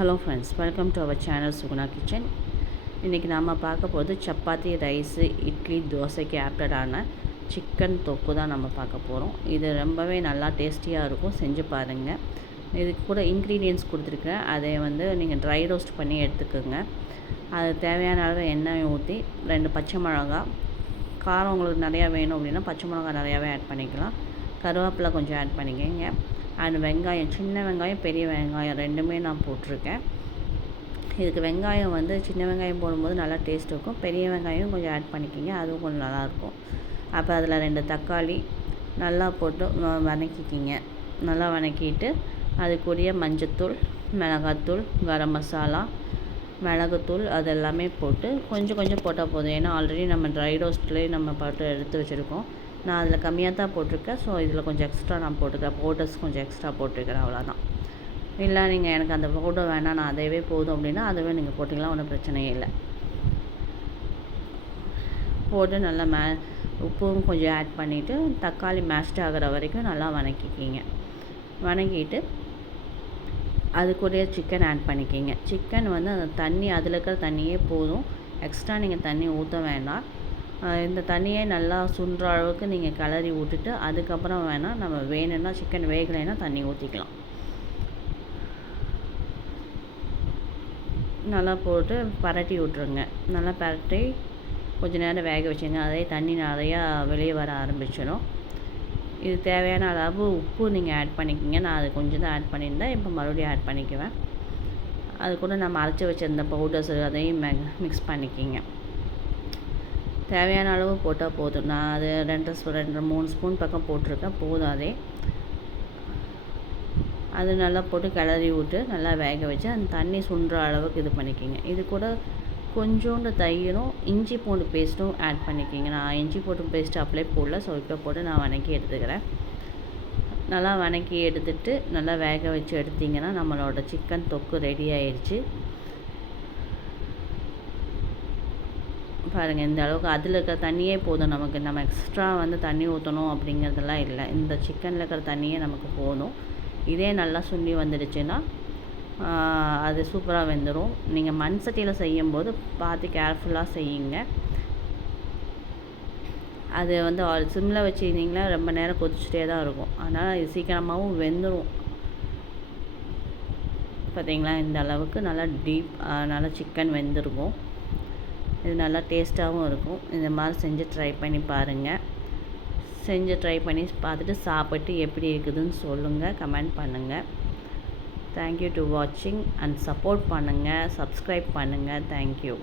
Hello friends, welcome to our channel Suguna kitchen. இன்றைக்கி நாம் பார்க்க போகிறது சப்பாத்தி, ரைஸு, இட்லி, தோசைக்கு ஆப்டடான சிக்கன் தொக்கு தான் நம்ம பார்க்க போகிறோம். இது ரொம்பவே நல்லா டேஸ்டியாக இருக்கும், செஞ்சு பாருங்கள். இதுக்கு கூட இன்க்ரீடியன்ட்ஸ் கொடுத்துருக்கேன், அதை நீங்கள் ட்ரை ரோஸ்ட் பண்ணி எடுத்துக்கோங்க. அது தேவையான அளவு எண்ணெய் ஊற்றி 2 பச்சை மிளகா, காரம் உங்களுக்கு நிறையா வேணும் அப்படின்னா பச்சை மிளகா நிறையாவே ஆட் பண்ணிக்கலாம். கருவேப்பிலை கொஞ்சம் ஆட் பண்ணிக்கோங்க. அண்ட் வெங்காயம், சின்ன வெங்காயம், பெரிய வெங்காயம் ரெண்டுமே நான் போட்டிருக்கேன். இதுக்கு வெங்காயம் சின்ன வெங்காயம் போடும்போது நல்லா டேஸ்ட் இருக்கும். பெரிய வெங்காயம் கொஞ்சம் ஆட் பண்ணிக்கிங்க, அதுவும் கொஞ்சம் நல்லாயிருக்கும். அப்போ அதில் 2 தக்காளி நல்லா போட்டு வதக்கிக்கிங்க. நல்லா வதக்கிட்டு அது கூடயே மஞ்சத்தூள், மிளகாத்தூள், கரம் மசாலா, மிளகுத்தூள் அதெல்லாமே போட்டு கொஞ்சம் கொஞ்சம் போட்டால் போதும். ஏன்னா ஆல்ரெடி நம்ம ட்ரை ரோஸ்ட்லேயே நம்ம போட்டு எடுத்து வச்சுருக்கோம். நான் அதில் கம்மியாக தான் போட்டிருக்கேன். ஸோ இதில் கொஞ்சம் எக்ஸ்ட்ரா நான் போட்டுக்கிறேன். பவுடர்ஸ் கொஞ்சம் எக்ஸ்ட்ரா போட்டிருக்கிறேன், அவ்வளோதான். இல்லை நீங்கள் எனக்கு அந்த பவுடர் வேணாம், நான் அதேவே போதும் அப்படின்னா அதுவே நீங்கள் போட்டிக்கலாம், ஒன்றும் பிரச்சனையே இல்லை. போட்டு நல்லா உப்பும் கொஞ்சம் ஆட் பண்ணிவிட்டு தக்காளி மேஷ்ட் ஆகிற வரைக்கும் நல்லா வதக்கிக்கிங்க. வதக்கிட்டு அது கூடயே சிக்கன் ஆட் பண்ணிக்கிங்க. சிக்கன் அந்த தண்ணி, அதில் இருக்கிற தண்ணியே போதும். எக்ஸ்ட்ரா நீங்கள் தண்ணி ஊற்ற வேண்டாம். இந்த தண்ணியை நல்லா சுண்டுற அளவுக்கு நீங்கள் கிளறி விட்டுட்டு அதுக்கப்புறம் வேணால் நம்ம வேணும்னா சிக்கன் வேகலைன்னா தண்ணி ஊற்றிக்கலாம். நல்லா போட்டு பரட்டி விட்ருங்க. நல்லா பரட்டி கொஞ்சம் நேரம் வேக வச்சுங்க. அதே தண்ணி நிறையா வெளியே வர ஆரம்பிச்சிடும். இது தேவையான அளவு உப்பு நீங்கள் ஆட் பண்ணிக்கிங்க. நான் அது கொஞ்சம் தான் ஆட் பண்ணியிருந்தேன், இப்போ மறுபடியும் ஆட் பண்ணிக்குவேன். அது கூட நம்ம அரைச்சி வச்சுருந்த பவுடர்ஸ் அதையும் மிக்ஸ் பண்ணிக்கிங்க. தேவையான அளவு போட்டால் போதும். நான் அது 3 ஸ்பூன் பக்கம் போட்டிருக்கேன், போதும். அது நல்லா போட்டு கிளறி விட்டு நல்லா வேக வச்சு அந்த தண்ணி சுண்டுற அளவுக்கு இது பண்ணிக்கிங்க. இது கூட கொஞ்சோண்டு தயிரும் இஞ்சி பூண்டு பேஸ்ட்டும் ஆட் பண்ணிக்கிங்க. நான் இஞ்சி பூண்டு பேஸ்ட்டு அப்ளை போடல, ஸோ இப்போ போட்டு நான் வதக்கி எடுத்துக்கிறேன். நல்லா வதக்கி எடுத்துகிட்டு நல்லா வேக வச்சு எடுத்திங்கன்னா நம்மளோட சிக்கன் தொக்கு ரெடி ஆயிடுச்சு. பாருங்கள், இந்த அளவுக்கு அதில் இருக்கிற தண்ணியே போதும் நமக்கு. நம்ம எக்ஸ்ட்ரா தண்ணி ஊற்றணும் அப்படிங்கிறதெல்லாம் இல்லை. இந்த சிக்கனில் இருக்கிற தண்ணியே நமக்கு போதும். இதே நல்லா சுண்டி வந்துடுச்சுன்னா அது சூப்பராக வெந்துடும். நீங்கள் மண் சட்டியில் செய்யும்போது பார்த்து கேர்ஃபுல்லாக செய்யுங்க. அது சிம்மில் வச்சுருந்தீங்கன்னா ரொம்ப நேரம் கொதிச்சுட்டே தான் இருக்கும். அதனால் இது சீக்கிரமாகவும் வெந்துடும். பார்த்தீங்களா, இந்த அளவுக்கு நல்லா டீப் நல்லா சிக்கன் வெந்திருக்கும். இது நல்லா டேஸ்ட்டாகவும் இருக்கும். இந்த மாதிரி செஞ்சு ட்ரை பண்ணி பாருங்கள். ட்ரை பண்ணி பார்த்துட்டு சாப்பிட்டு எப்படி இருக்குதுன்னு சொல்லுங்கள், கமெண்ட் பண்ணுங்கள். தேங்க்யூ டு வாட்சிங் அண்ட் சப்போர்ட் பண்ணுங்கள், சப்ஸ்கிரைப் பண்ணுங்கள். தேங்க்யூ.